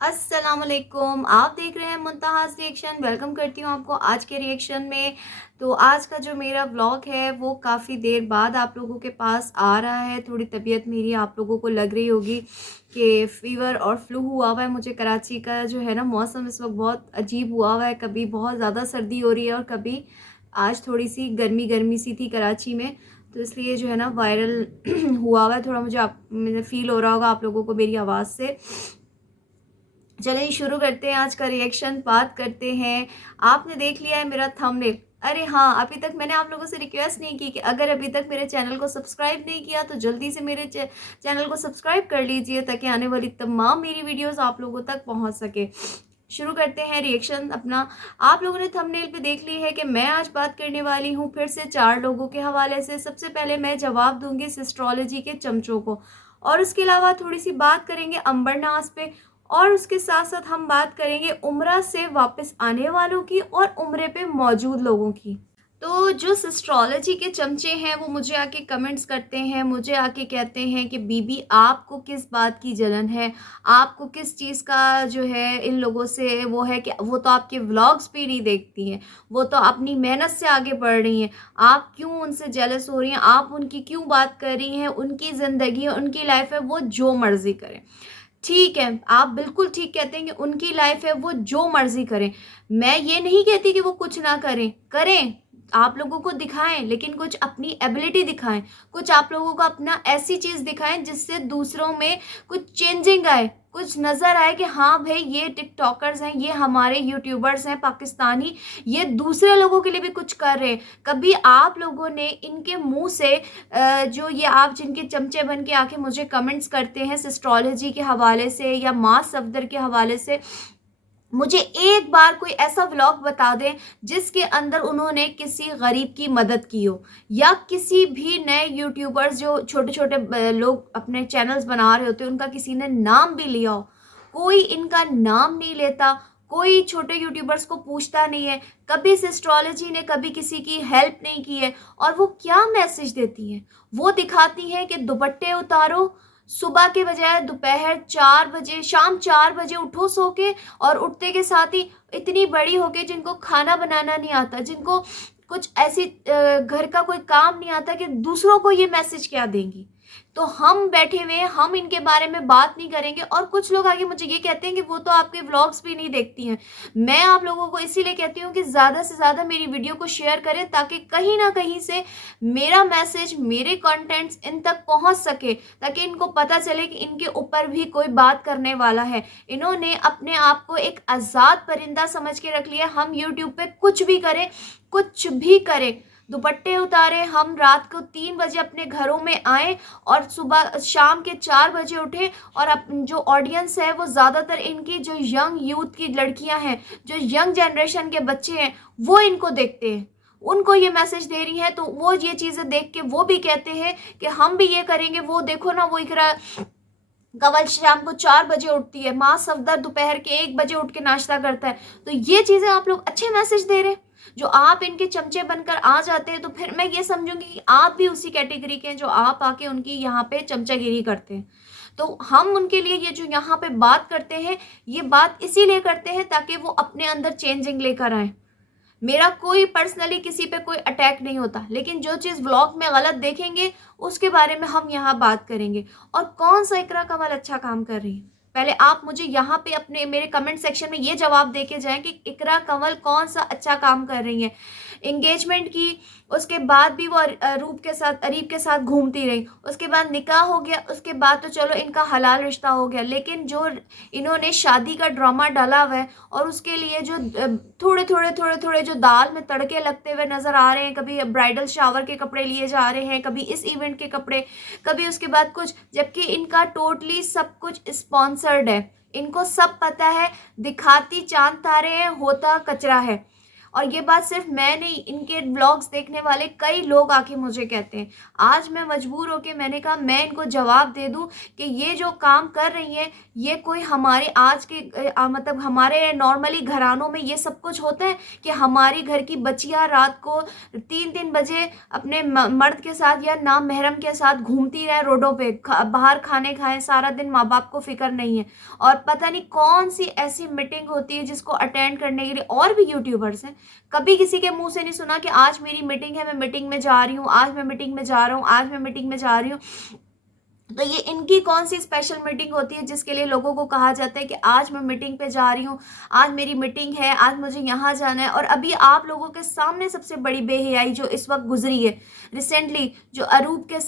अस्सलामुअलैकुम। आप देख रहे हैं मुंतहास रिएक्शन। वेलकम करती हूँ आपको आज के रिएक्शन में। तो आज का जो मेरा व्लॉग है वो काफ़ी देर बाद आप लोगों के पास आ रहा है। थोड़ी तबीयत मेरी आप लोगों को लग रही होगी कि फ़ीवर और फ्लू हुआ हुआ है मुझे। कराची का जो है ना मौसम इस वक्त बहुत अजीब हुआ हुआ है, कभी बहुत ज़्यादा सर्दी हो रही है और कभी आज थोड़ी सी गर्मी गर्मी सी थी कराची में। तो इसलिए जो है ना वायरल हुआ हुआ है थोड़ा। मुझे फ़ील हो रहा होगा आप लोगों को मेरी आवाज़ से। चलिए शुरू करते हैं आज का रिएक्शन। बात करते हैं। आपने देख लिया है मेरा थंबनेल। अरे हाँ, अभी तक मैंने आप लोगों से रिक्वेस्ट नहीं की कि अगर अभी तक मेरे चैनल को सब्सक्राइब नहीं किया तो जल्दी से मेरे चैनल को सब्सक्राइब कर लीजिए ताकि आने वाली तमाम मेरी वीडियोस आप लोगों तक पहुंच सके। शुरू करते हैं रिएक्शन अपना। आप लोगों ने थंबनेल पे देख ली है कि मैं आज बात करने वाली हूँ फिर से 4 लोगों के हवाले से। सबसे पहले मैं जवाब दूंगी सिस्ट्रोलॉजी के चमचों को, और उसके अलावा थोड़ी सी बात करेंगे अंबरनास पे, और उसके साथ साथ हम बात करेंगे उम्रा से वापस आने वालों की और उम्रे पे मौजूद लोगों की। तो जो सिस्ट्रोलॉजी के चमचे हैं वो मुझे आके कमेंट्स करते हैं, मुझे आके कहते हैं कि बीबी आपको किस बात की जलन है, आपको किस चीज़ का जो है इन लोगों से वो है कि वो तो आपके व्लॉग्स भी नहीं देखती हैं, वो तो अपनी मेहनत से आगे बढ़ रही हैं, आप क्यों उनसे जेलस हो रही हैं, आप उनकी क्यों बात कर रही हैं, उनकी ज़िंदगी है, उनकी लाइफ है, वो जो मर्ज़ी करें। ठीक है, आप बिल्कुल ठीक कहते हैं कि उनकी लाइफ है, वो जो मर्जी करें। मैं ये नहीं कहती कि वो कुछ ना करें, करें। आप लोगों को दिखाएं, लेकिन कुछ अपनी एबिलिटी दिखाएं। कुछ आप लोगों को अपना ऐसी चीज़ दिखाएं जिससे दूसरों में कुछ चेंजिंग आए, कुछ नज़र आए कि हाँ भाई ये टिकटॉकर्स हैं, ये हमारे यूट्यूबर्स हैं पाकिस्तानी, ये दूसरे लोगों के लिए भी कुछ कर रहे हैं। कभी आप लोगों ने इनके मुंह से जो ये आप जिनके चमचे बन के आके मुझे कमेंट्स करते हैं सिस्ट्रोलॉजी के हवाले से या माँ सफदर के हवाले से, मुझे एक बार कोई ऐसा व्लॉग बता दें जिसके अंदर उन्होंने किसी गरीब की मदद की हो, या किसी भी नए यूट्यूबर्स जो छोटे छोटे लोग अपने चैनल्स बना रहे होते हैं उनका किसी ने नाम भी लिया हो। कोई इनका नाम नहीं लेता, कोई छोटे यूट्यूबर्स को पूछता नहीं है। कभी सिस्ट्रोलॉजी ने कभी किसी की हेल्प नहीं की है। और वो क्या मैसेज देती हैं, वो दिखाती हैं कि दुपट्टे उतारो, सुबह के बजाय दोपहर 4 बजे, शाम 4 बजे उठो सो के, और उठते के साथ ही इतनी बड़ी हो के जिनको खाना बनाना नहीं आता, जिनको कुछ ऐसी घर का कोई काम नहीं आता, कि दूसरों को ये मैसेज क्या देंगी। तो हम बैठे हुए हैं, हम इनके बारे में बात नहीं करेंगे। और कुछ लोग आगे मुझे ये कहते हैं कि वो तो आपके व्लॉग्स भी नहीं देखती हैं। मैं आप लोगों को इसीलिए कहती हूँ कि ज़्यादा से ज़्यादा मेरी वीडियो को शेयर करें ताकि कहीं ना कहीं से मेरा मैसेज, मेरे कंटेंट्स इन तक पहुँच सके, ताकि इनको पता चले कि इनके ऊपर भी कोई बात करने वाला है। इन्होंने अपने आप को एक आज़ाद परिंदा समझ के रख लिया। हम यूट्यूब पे कुछ भी करें, कुछ भी करें, दुपट्टे उतारे, हम रात को 3 बजे अपने घरों में आए और सुबह शाम के 4 बजे उठे, और जो ऑडियंस है वो ज़्यादातर इनकी जो यंग यूथ की लड़कियां हैं, जो यंग जनरेशन के बच्चे हैं, वो इनको देखते हैं, उनको ये मैसेज दे रही हैं। तो वो ये चीज़ें देख के वो भी कहते हैं कि हम भी ये करेंगे। वो देखो ना, वो इकरा कवल शाम को 4 बजे उठती है, माँ सफदर दोपहर के 1 बजे उठ के नाश्ता करता है। तो ये चीज़ें आप लोग अच्छे मैसेज दे रहे हैं। जो आप इनके चमचे बनकर आ जाते हैं तो फिर मैं ये समझूंगी कि आप भी उसी कैटेगरी के हैं जो आप आके उनकी यहाँ पे चमचागिरी करते हैं। तो हम उनके लिए ये जो यहाँ पे बात करते हैं, ये बात इसीलिए करते हैं ताकि वो अपने अंदर चेंजिंग लेकर आए। मेरा कोई पर्सनली किसी पे कोई अटैक नहीं होता, लेकिन जो चीज़ व्लॉग में गलत देखेंगे उसके बारे में हम यहाँ बात करेंगे। और कौन सा इकरा कमल अच्छा काम कर रही है, पहले आप मुझे यहाँ पे अपने मेरे कमेंट सेक्शन में ये जवाब दे के जाएं कि इकरा कमल कौन सा अच्छा काम कर रही हैं। एंगेजमेंट की, उसके बाद भी वो रूप के साथ, अरीब के साथ घूमती रही, उसके बाद निकाह हो गया, उसके बाद तो चलो इनका हलाल रिश्ता हो गया। लेकिन जो इन्होंने शादी का ड्रामा डाला हुआ है, और उसके लिए जो थोड़े जो दाल में तड़के लगते हुए नज़र आ रहे हैं, कभी ब्राइडल शावर के कपड़े लिए जा रहे हैं, कभी इस इवेंट के कपड़े, कभी उसके बाद कुछ, जबकि इनका टोटली सब कुछ स्पॉन्सर्ड है। इनको सब पता है, दिखाती चांद तारे हैं, होता कचरा है। और ये बात सिर्फ मैं नहीं, इनके व्लॉग्स देखने वाले कई लोग आके मुझे कहते हैं। आज मैं मजबूर होके मैंने कहा मैं इनको जवाब दे दूं कि ये जो काम कर रही हैं, ये कोई हमारे आज के मतलब हमारे नॉर्मली घरानों में ये सब कुछ होता है कि हमारी घर की बच्चियां रात को 3-3 बजे अपने मर्द के साथ या नाम महरम के साथ घूमती रहे रोडों पे, बाहर खाने खाएं, सारा दिन माँ बाप को फिक्र नहीं है। और पता नहीं कौन सी ऐसी मीटिंग होती है जिसको अटेंड करने के लिए और भी यूट्यूबर्स हैं, कभी किसी के मुंह से नहीं सुना कि आज मेरी मीटिंग है, मैं मीटिंग में जा रही हूँ, आज मैं मीटिंग में जा रहा हूँ, आज मैं मीटिंग में जा रही हूँ। तो ये इनकी कौन सी स्पेशल मीटिंग होती है जिसके लिए लोगों को कहा जाता है कि आज मैं मीटिंग पे जा रही हूँ, आज मेरी मीटिंग है, आज मुझे यहाँ जाना है। और अभी आप लोगों के सामने सबसे बड़ी बेहयाई जो इस वक्त गुजरी है रिसेंटली, जो अरीब के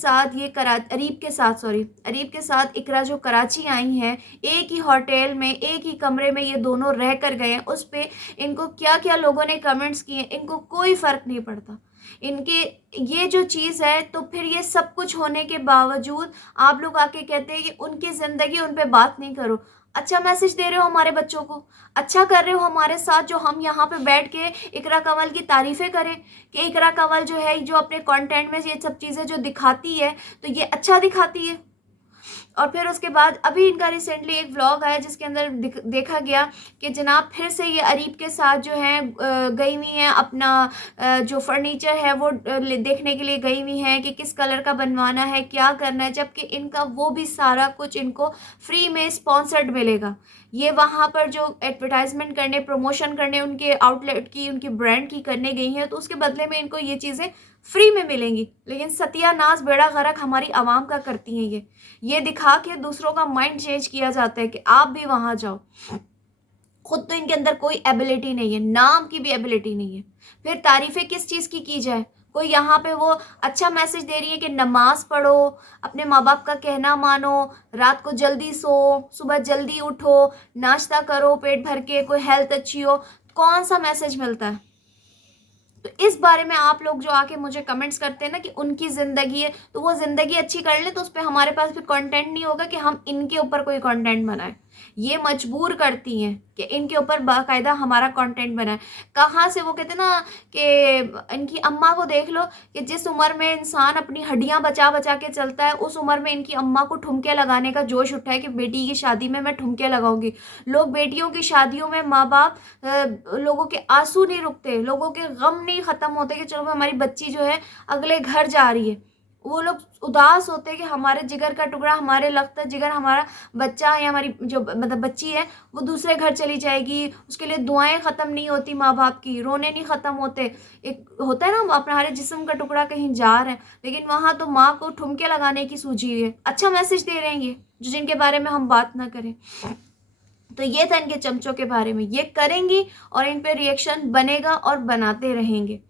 साथ इकरा जो कराची आई हैं, एक ही होटल में एक ही कमरे में ये दोनों रह कर गए हैं, उस पर इनको क्या क्या लोगों ने कमेंट्स किए, इनको कोई फ़र्क नहीं पड़ता इनके ये जो चीज़ है। तो फिर ये सब कुछ होने के बावजूद आप लोग आके कहते हैं कि उनकी ज़िंदगी, उन पे बात नहीं करो। अच्छा मैसेज दे रहे हो हमारे बच्चों को, अच्छा कर रहे हो हमारे साथ, जो हम यहाँ पे बैठ के इकरा कंवल की तारीफ़ें करें कि इकरा कंवल जो है जो अपने कंटेंट में ये सब चीज़ें जो दिखाती है तो ये अच्छा दिखाती है। और फिर उसके बाद अभी इनका रिसेंटली एक व्लॉग आया जिसके अंदर देखा गया कि जनाब फिर से ये अरीब के साथ जो है गई हुई हैं, अपना जो फर्नीचर है वो देखने के लिए गई हुई हैं कि किस कलर का बनवाना है, क्या करना है, जबकि इनका वो भी सारा कुछ इनको फ्री में स्पॉन्सर्ड मिलेगा। ये वहाँ पर जो एडवर्टाइजमेंट करने, प्रमोशन करने उनके आउटलेट की, उनकी ब्रांड की करने गई हैं, तो उसके बदले में इनको ये चीज़ें फ्री में मिलेंगी। लेकिन सत्यानाश बेड़ा गर्क हमारी आवाम का करती हैं ये दिखा के दूसरों का माइंड चेंज किया जाता है कि आप भी वहां जाओ। खुद तो इनके अंदर कोई एबिलिटी नहीं है, नाम की भी एबिलिटी नहीं है, फिर तारीफें किस चीज़ की जाए। कोई यहाँ पे वो अच्छा मैसेज दे रही है कि नमाज पढ़ो, अपने माँ बाप का कहना मानो, रात को जल्दी सो, सुबह जल्दी उठो, नाश्ता करो पेट भर के, कोई हेल्थ अच्छी हो। कौन सा मैसेज मिलता है? तो इस बारे में आप लोग जो आके मुझे कमेंट्स करते हैं ना कि उनकी ज़िंदगी है, तो वो ज़िंदगी अच्छी कर ले, तो उस पर हमारे पास भी कंटेंट नहीं होगा कि हम इनके ऊपर कोई कंटेंट बनाएं। ये मजबूर करती हैं कि इनके ऊपर बाकायदा हमारा कंटेंट बनाए। कहाँ से वो कहते हैं ना कि इनकी अम्मा को देख लो कि जिस उम्र में इंसान अपनी हड्डियां बचा बचा के चलता है, उस उम्र में इनकी अम्मा को ठुमके लगाने का जोश उठा है कि बेटी की शादी में मैं ठुमके लगाऊंगी। लोग बेटियों की शादियों में माँ बाप, लोगों के आंसू नहीं रुकते, लोगों के गम नहीं ख़त्म होते कि चलो हमारी बच्ची जो है अगले घर जा रही है। वो लोग उदास होते हैं कि हमारे जिगर का टुकड़ा, हमारे लगता जिगर, हमारा बच्चा है, हमारी जो मतलब बच्ची है वो दूसरे घर चली जाएगी, उसके लिए दुआएं ख़त्म नहीं होती, माँ बाप की रोने नहीं ख़त्म होते। एक होता है ना अपना हमारे जिस्म का टुकड़ा कहीं जा रहा है, लेकिन वहाँ तो माँ को ठुमके लगाने की सूझी हुई है। अच्छा मैसेज दे रहे हैं ये, जो जिनके बारे में हम बात ना करें। तो ये था इनके चमचों के बारे में, ये करेंगी और इन पे रिएक्शन बनेगा और बनाते रहेंगे।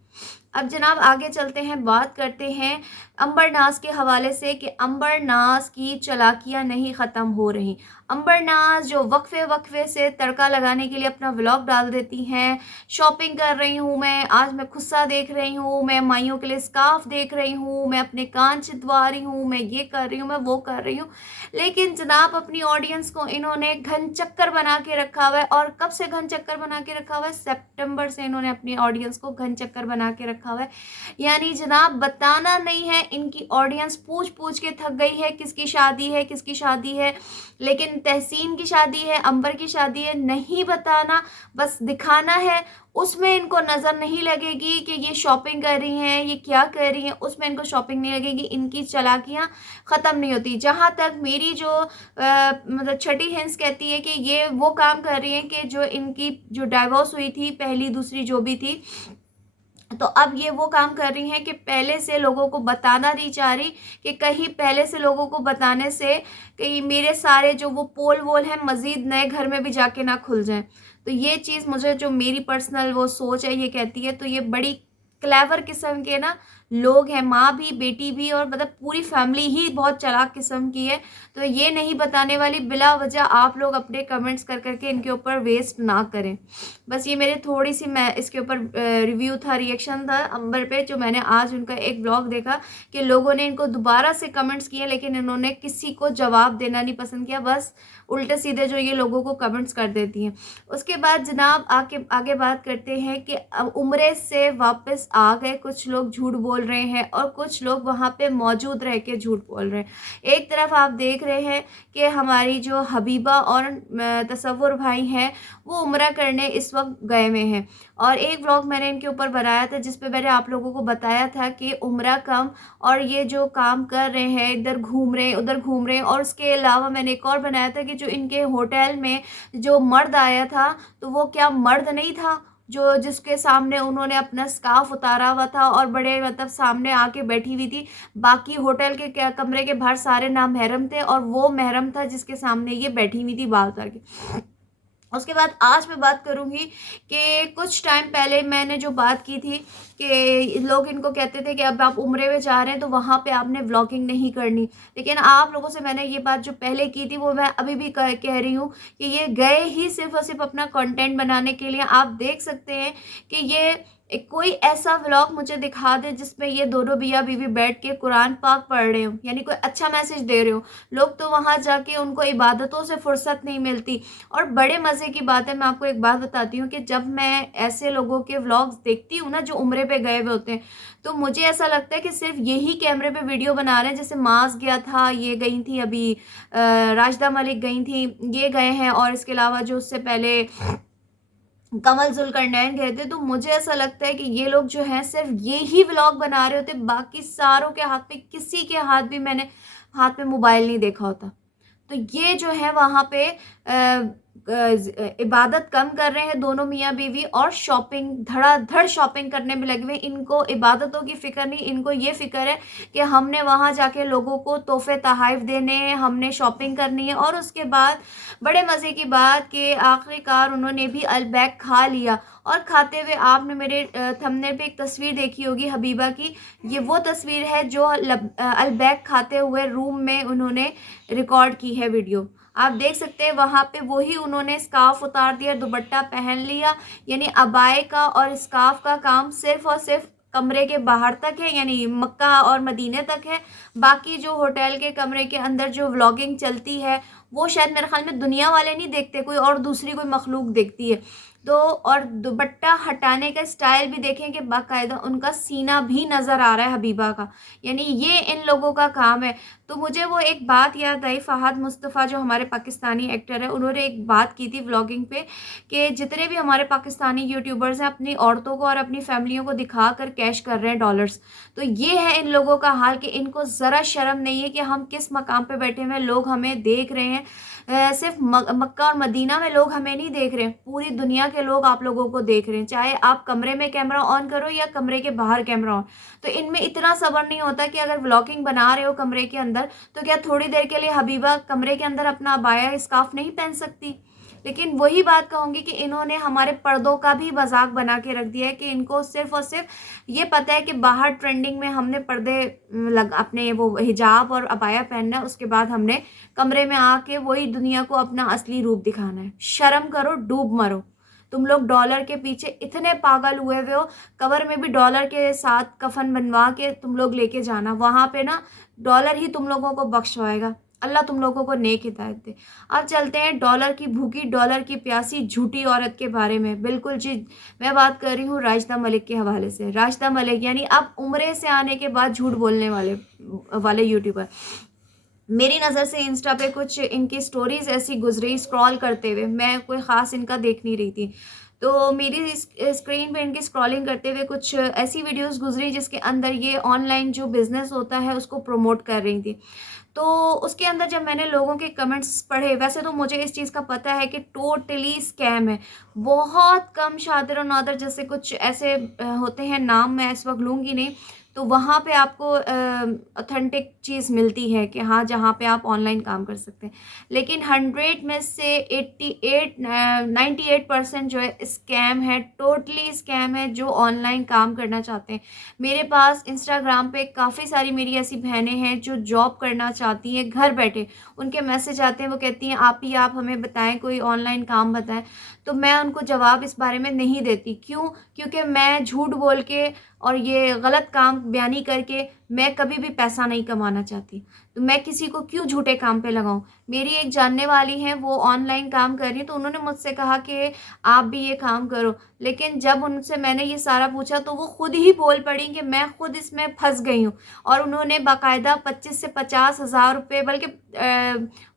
अब जनाब आगे चलते हैं, बात करते हैं अंबर नाज के हवाले से कि अंबर नाज की चालाकियाँ नहीं ख़त्म हो रही। अंबर नाज जो वक्फे वक्फे से तड़का लगाने के लिए अपना व्लॉग डाल देती हैं, शॉपिंग कर रही हूँ मैं, आज मैं खुस्सा देख रही हूँ, मैं माइयों के लिए स्कार्फ देख रही हूँ, मैं अपने कान छिदवा रही हूँ, मैं ये कर रही हूँ, मैं वो कर रही हूँ। लेकिन जनाब अपनी ऑडियंस को इन्होंने घन चक्कर बना के रखा हुआ है। और कब से घन चक्कर बना के रखा हुआ है? सितंबर से इन्होंने अपनी ऑडियंस को घन चक्कर बना के रखा हुआ है। यानी जनाब बताना नहीं है, इनकी ऑडियंस पूछ पूछ के थक गई है किसकी शादी है, किसकी शादी है। लेकिन तहसीन की शादी है, अंबर की शादी है, नहीं बताना, बस दिखाना है। उसमें इनको नज़र नहीं लगेगी कि ये शॉपिंग कर रही हैं, ये क्या कर रही हैं, उसमें इनको शॉपिंग नहीं लगेगी। इनकी चालाकियाँ ख़त्म नहीं होती। जहाँ तक मेरी जो मतलब छठी हिंस कहती है कि ये वो काम कर रही हैं कि जो इनकी जो डाइवोर्स हुई थी, पहली दूसरी जो भी थी, तो अब ये वो काम कर रही हैं कि पहले से लोगों को बताना नहीं चाह रही कि कहीं पहले से लोगों को बताने से कहीं मेरे सारे जो वो पोल वोल हैं मज़ीद नए घर में भी जाके ना खुल जाएं। तो ये चीज़ मुझे, जो मेरी पर्सनल वो सोच है, ये कहती है। तो ये बड़ी क्लेवर किस्म के ना लोग हैं, माँ भी, बेटी भी, और मतलब पूरी फैमिली ही बहुत चालाक किस्म की है। तो ये नहीं बताने वाली बिला वजह आप लोग अपने कमेंट्स कर करके इनके ऊपर वेस्ट ना करें। बस ये मेरे थोड़ी सी मैं इसके ऊपर रिव्यू था, रिएक्शन था अंबर पे, जो मैंने आज उनका एक ब्लॉग देखा कि लोगों ने इनको दोबारा से कमेंट्स किए, लेकिन इन्होंने किसी को जवाब देना नहीं पसंद किया, बस उल्टे सीधे जो ये लोगों को कमेंट्स कर देती हैं। उसके बाद जनाब आगे आगे बात करते हैं कि अब उम्रे से वापस आ गए, कुछ लोग झूठ बोल रहे हैं और कुछ लोग वहाँ पे मौजूद रह के झूठ बोल रहे हैं। एक तरफ आप देख रहे हैं कि हमारी जो हबीबा और तसव्वुर भाई हैं वो उम्रा करने इस वक्त गए हुए हैं, और एक व्लॉग मैंने इनके ऊपर बनाया था जिसपे मैंने आप लोगों को बताया था कि उम्रा कम और ये जो काम कर रहे हैं, इधर घूम रहे हैं उधर घूम रहे हैं। और उसके अलावा मैंने एक और बनाया था कि जो इनके होटल में जो मर्द आया था, तो वो क्या मर्द नहीं था जो जिसके सामने उन्होंने अपना स्कार्फ उतारा हुआ था और बड़े मतलब सामने आके बैठी हुई थी। बाकी होटल के कमरे के बाहर सारे नामहरम थे और वो महरम था जिसके सामने ये बैठी हुई थी बाल उतार के। उसके बाद आज मैं बात करूंगी कि कुछ टाइम पहले मैंने जो बात की थी कि लोग इनको कहते थे कि अब आप उम्रे में जा रहे हैं तो वहाँ पे आपने व्लॉगिंग नहीं करनी, लेकिन आप लोगों से मैंने ये बात जो पहले की थी वो मैं अभी भी कह रही हूँ कि ये गए ही सिर्फ और सिर्फ अपना कंटेंट बनाने के लिए। आप देख सकते हैं कि ये कोई ऐसा व्लॉग मुझे दिखा दे जिसमें ये दोनों मियाँ बीवी बैठ के कुरान पाक पढ़ रहे हो, यानी कोई अच्छा मैसेज दे रहे हो। लोग तो वहाँ जाके उनको इबादतों से फुर्सत नहीं मिलती। और बड़े मज़े की बात है, मैं आपको एक बात बताती हूँ कि जब मैं ऐसे लोगों के व्लॉग्स देखती हूँ ना जो उम्रे पे गए हुए होते हैं, तो मुझे ऐसा लगता है कि सिर्फ यही कैमरे पे वीडियो बना रहे हैं। जैसे मास गया था, ये गई थी अभी राशिदा मलिक गई थी, ये गए हैं, और इसके अलावा जो उससे पहले कमल जुल्करनैन गए थे। तो मुझे ऐसा लगता है कि ये लोग जो हैं सिर्फ ये ही व्लॉग बना रहे होते, बाकी सारों के हाथ में, किसी के हाथ भी मैंने हाथ में मोबाइल नहीं देखा होता। तो ये जो है वहाँ पे इबादत कम कर रहे हैं दोनों मियाँ बीवी, और शॉपिंग धड़ाधड़ शॉपिंग करने में लगे हुए। इनको इबादतों की फ़िक्र नहीं, इनको ये फ़िक्र है कि हमने वहाँ जाके लोगों को तोहफे तोहफ़े देने हैं, हमने शॉपिंग करनी है। और उसके बाद बड़े मज़े की बात कि आखिरकार उन्होंने भी अलबैक खा लिया। और खाते हुए आपने मेरे थंबनेल पे एक तस्वीर देखी होगी हबीबा की, ये वो तस्वीर है जो अलबैक खाते हुए रूम में उन्होंने रिकॉर्ड की है वीडियो। आप देख सकते हैं वहाँ पे वही उन्होंने स्कार्फ उतार दिया, दुपट्टा पहन लिया, यानी अबाए का और स्कार्फ का काम सिर्फ और सिर्फ कमरे के बाहर तक है, यानी मक्का और मदीने तक है। बाकी जो होटल के कमरे के अंदर जो व्लॉगिंग चलती है वो शायद मेरे ख्याल में दुनिया वाले नहीं देखते, कोई और दूसरी कोई मखलूक देखती है। तो और दुपट्टा हटाने का स्टाइल भी देखें कि बाकायदा उनका सीना भी नज़र आ रहा है हबीबा का, यानी ये इन लोगों का काम है। तो मुझे वो एक बात याद आई, फ़हाद मुस्तफ़ा जो हमारे पाकिस्तानी एक्टर है, उन्होंने एक बात की थी व्लॉगिंग पे कि जितने भी हमारे पाकिस्तानी यूट्यूबर्स हैं अपनी औरतों को और अपनी फैमिलियों को दिखा कर कैश कर रहे हैं डॉलर्स। तो ये है इन लोगों का हाल कि इनको ज़रा शर्म नहीं है कि हम किस मकाम पे बैठे हुए हैं, लोग हमें देख रहे हैं। सिर्फ मक्का और मदीना में लोग हमें नहीं देख रहे हैं, पूरी दुनिया के लोग आप लोगों को देख रहे हैं, चाहे आप कमरे में कैमरा ऑन करो या कमरे के बाहर कैमरा ऑन। तो इनमें इतना सब्र नहीं होता कि अगर व्लॉगिंग बना रहे हो कमरे के अंदर, तो क्या थोड़ी देर के लिए हबीबा कमरे के अंदर अपना अबाया स्कार्फ नहीं पहन सकती? लेकिन वही बात कहूँगी कि इन्होंने हमारे पर्दों का भी मजाक बना के रख दिया है कि इनको सिर्फ और सिर्फ ये पता है कि बाहर ट्रेंडिंग में हमने पर्दे अपने वो हिजाब और अबाया पहनना है, उसके बाद हमने कमरे में आके वही दुनिया को अपना असली रूप दिखाना है। शर्म करो, डूब मरो। तुम लोग डॉलर के पीछे इतने पागल हुए हो, कवर में भी डॉलर के साथ कफन बनवा के तुम लोग लेके जाना, वहाँ पे ना डॉलर ही तुम लोगों को बख्शवाएगा। अल्लाह तुम लोगों को नेक हिदायत दे। अब चलते हैं डॉलर की भूखी, डॉलर की प्यासी, झूठी औरत के बारे में। बिल्कुल जी, मैं बात कर रही हूँ राशिदा मलिक के हवाले से। राशिदा मलिक यानी अब उम्रे से आने के बाद झूठ बोलने वाले यूट्यूबर। मेरी नज़र से इंस्टा पे कुछ इनकी स्टोरीज ऐसी गुजरी स्क्रॉल करते हुए, मैं कोई ख़ास इनका देख नहीं रही थी, तो मेरी स्क्रीन पे इनकी स्क्रॉलिंग करते हुए कुछ ऐसी वीडियोस गुजरी जिसके अंदर ये ऑनलाइन जो बिज़नेस होता है उसको प्रमोट कर रही थी। तो उसके अंदर जब मैंने लोगों के कमेंट्स पढ़े, वैसे तो मुझे इस चीज़ का पता है कि टोटली स्कैम है। बहुत कम शातिर और नादर जैसे कुछ ऐसे होते हैं, नाम मैं इस वक्त लूँगी नहीं, तो वहाँ पे आपको ऑथेंटिक चीज़ मिलती है कि हाँ, जहाँ पे आप ऑनलाइन काम कर सकते हैं। लेकिन 100 में से 98% जो है स्कैम है, टोटली स्कैम है जो ऑनलाइन काम करना चाहते हैं। मेरे पास इंस्टाग्राम पे काफ़ी सारी मेरी ऐसी बहनें हैं जो जॉब करना चाहती हैं घर बैठे। उनके मैसेज आते हैं, वो कहती हैं आप ही आप हमें बताएँ, कोई ऑनलाइन काम बताएँ। तो मैं उनको जवाब इस बारे में नहीं देती। क्यों? क्योंकि मैं झूठ बोल के और ये गलत काम बयानी करके मैं कभी भी पैसा नहीं कमाना चाहती। तो मैं किसी को क्यों झूठे काम पे लगाऊँ? मेरी एक जानने वाली हैं, वो ऑनलाइन काम कर रही हैं, तो उन्होंने मुझसे कहा कि आप भी ये काम करो। लेकिन जब उनसे मैंने ये सारा पूछा तो वो खुद ही बोल पड़ी कि मैं खुद इसमें फँस गई हूँ, और उन्होंने बाकायदा 25 से 50,000 रुपए, बल्कि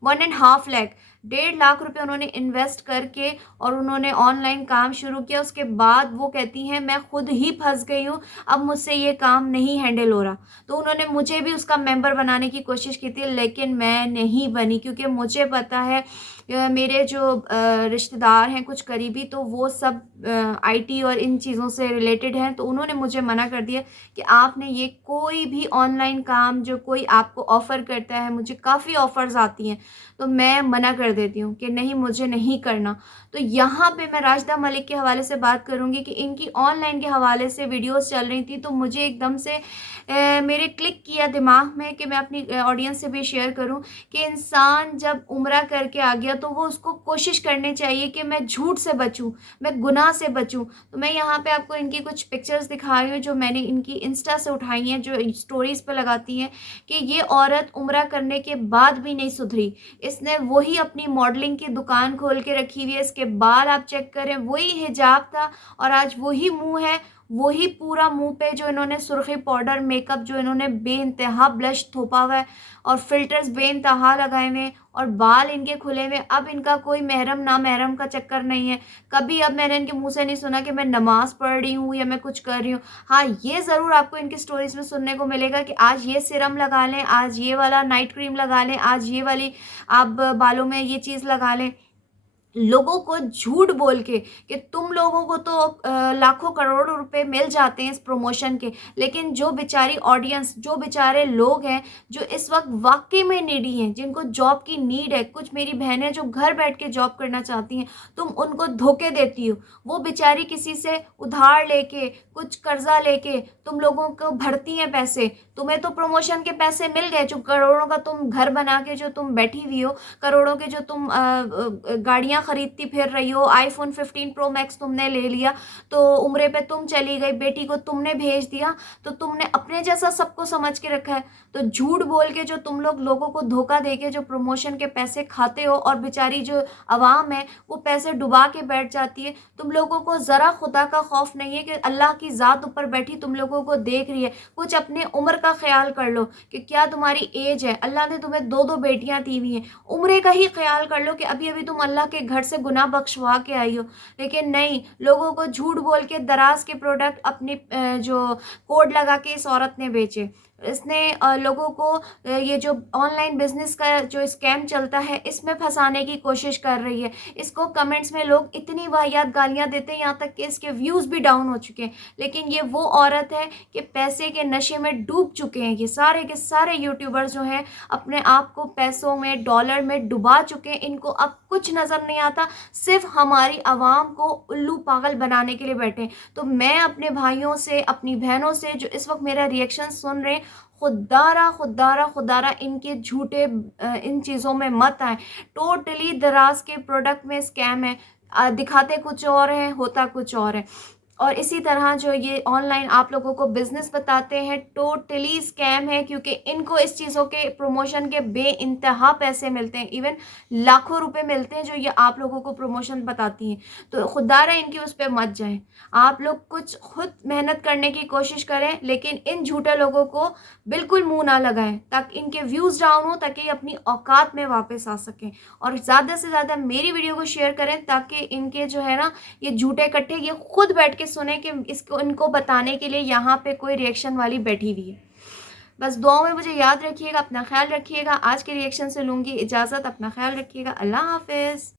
1.5 लाख, 1.5 लाख रुपए उन्होंने इन्वेस्ट करके और उन्होंने ऑनलाइन काम शुरू किया। उसके बाद वो कहती हैं मैं खुद ही फँस गई हूँ, अब मुझसे ये काम नहीं हैंडल हो रहा। तो उन्होंने मुझे भी उसका मेंबर बनाने की कोशिश की थी, लेकिन मैं नहीं बनी, क्योंकि मुझे पता है मेरे जो रिश्तेदार हैं कुछ करीबी, तो वो सब आईटी और इन चीज़ों से रिलेटेड हैं। तो उन्होंने मुझे मना कर दिया कि आपने ये कोई भी ऑनलाइन काम जो कोई आपको ऑफ़र करता है, मुझे काफ़ी ऑफ़र्स आती हैं, तो मैं मना कर देती हूँ कि नहीं, मुझे नहीं करना। तो यहाँ पे मैं राशिदा मलिक के हवाले से बात करूँगी कि इनकी ऑनलाइन के हवाले से वीडियोज़ चल रही थी, तो मुझे एकदम से मेरे क्लिक किया दिमाग में कि मैं अपनी ऑडियंस से भी शेयर करूं कि इंसान जब उम्रा करके आ गया तो वो उसको कोशिश करनी चाहिए कि मैं झूठ से बचूं, मैं गुनाह से बचूं। तो मैं यहाँ पे आपको इनकी कुछ पिक्चर्स दिखा रही हूँ जो मैंने इनकी इंस्टा से उठाई हैं, जो स्टोरीज पे लगाती हैं कि ये औरत उम्रा करने के बाद भी नहीं सुधरी। इसने वही अपनी मॉडलिंग की दुकान खोल के रखी हुई है, इसके बाल आप चेक करें वही हिजाब था और आज वही मुंह है, वही पूरा मुंह पे जो इन्होंने सुर्खी पाउडर मेकअप जो इन्होंने बेइंतहा ब्लश थोपा हुआ है और फिल्टर्स बेइंतहा लगाए हुए हैं और बाल इनके खुले हुए। अब इनका कोई महरम ना महरम का चक्कर नहीं है। कभी अब मैंने इनके मुंह से नहीं सुना कि मैं नमाज पढ़ रही हूँ या मैं कुछ कर रही हूँ। हाँ, ये ज़रूर आपको इनकी स्टोरीज में सुनने को मिलेगा कि आज ये सीरम लगा लें, आज ये वाला नाइट क्रीम लगा लें, आज ये वाली आप बालों में ये चीज़ लगा लें। लोगों को झूठ बोल के कि तुम लोगों को तो लाखों करोड़ों रुपए मिल जाते हैं इस प्रमोशन के, लेकिन जो बेचारी ऑडियंस, जो बेचारे लोग हैं जो इस वक्त वाकई में नीडी हैं, जिनको जॉब की नीड है, कुछ मेरी बहनें जो घर बैठ के जॉब करना चाहती हैं, तुम उनको धोखे देती हो। वो बेचारी किसी से उधार लेके, कुछ कर्जा लेके तुम लोगों को भरती हैं पैसे। तुम्हें तो प्रमोशन के पैसे मिल गए, जो करोड़ों का तुम घर बना के जो तुम बैठी हुई हो, करोड़ों के जो तुम गाड़ियां खरीदती फिर रही हो, आईफोन 15 प्रो मैक्स तुमने ले लिया, तो उम्रे पे तुम चली गई, बेटी को तुमने भेज दिया, तो तुमने अपने जैसा सबको समझ के रखा है। तो झूठ बोल के जो तुम लोग लोगों को धोखा दे के जो प्रमोशन के पैसे खाते हो और बेचारी जो आवाम है वो पैसे डुबा के बैठ जाती है। तुम लोगों को ज़रा खुदा का खौफ नहीं है कि अल्लाह की ज़ात ऊपर बैठी तुम लोगों को देख रही है। कुछ अपने उम्र का ख्याल कर लो कि क्या तुम्हारी एज है। अल्लाह ने तुम्हें 2-2 बेटियां दी हुई हैं, उम्र का ही ख्याल कर लो कि अभी अभी तुम अल्लाह के घर से गुनाह बख्शवा के आई हो। लेकिन नहीं, लोगों को झूठ बोल के दराज के प्रोडक्ट अपनी जो कोड लगा के इस औरत ने बेचे। इसने लोगों को ये जो ऑनलाइन बिजनेस का जो स्कैम चलता है इसमें फंसाने की कोशिश कर रही है। इसको कमेंट्स में लोग इतनी वाहियात गालियां देते हैं, यहाँ तक कि इसके व्यूज़ भी डाउन हो चुके हैं। लेकिन ये वो औरत है कि पैसे के नशे में डूब चुके हैं। ये सारे के सारे यूट्यूबर्स जो हैं अपने आप को पैसों में, डॉलर में डुबा चुके हैं। इनको अब कुछ नज़र नहीं आता, सिर्फ हमारी आवाम को उल्लू पागल बनाने के लिए बैठे हैं। तो मैं अपने भाइयों से, अपनी बहनों से जो इस वक्त मेरा रिएक्शन सुन रहे हैं, खुदारा खुदारा खुदारा इनके झूठे इन चीज़ों में मत आए। टोटली दराज के प्रोडक्ट में स्कैम है। दिखाते कुछ और है, होता कुछ और है। और इसी तरह जो ये ऑनलाइन आप लोगों को बिज़नेस बताते हैं, टोटली स्कैम है, क्योंकि इनको इस चीज़ों के प्रमोशन के बेइंतहा पैसे मिलते हैं। इवन लाखों रुपए मिलते हैं जो ये आप लोगों को प्रमोशन बताती हैं। तो खुदारा इनकी उस पर मत जाएं। आप लोग कुछ खुद मेहनत करने की कोशिश करें, लेकिन इन झूठे लोगों को बिल्कुल मुंह ना लगाएं ताकि इनके व्यूज़ डाउन हो, ताकि अपनी औकात में वापस आ सकें। और ज़्यादा से ज़्यादा मेरी वीडियो को शेयर करें ताकि इनके जो है ना ये झूठे कट्ठे ये खुद बैठ के सुने कि इसको इनको बताने के लिए यहाँ पे कोई रिएक्शन वाली बैठी हुई है। बस दुआओं में मुझे याद रखिएगा, अपना ख्याल रखिएगा। आज के रिएक्शन से लूँगी इजाज़त। अपना ख्याल रखिएगा। अल्लाह हाफिज़।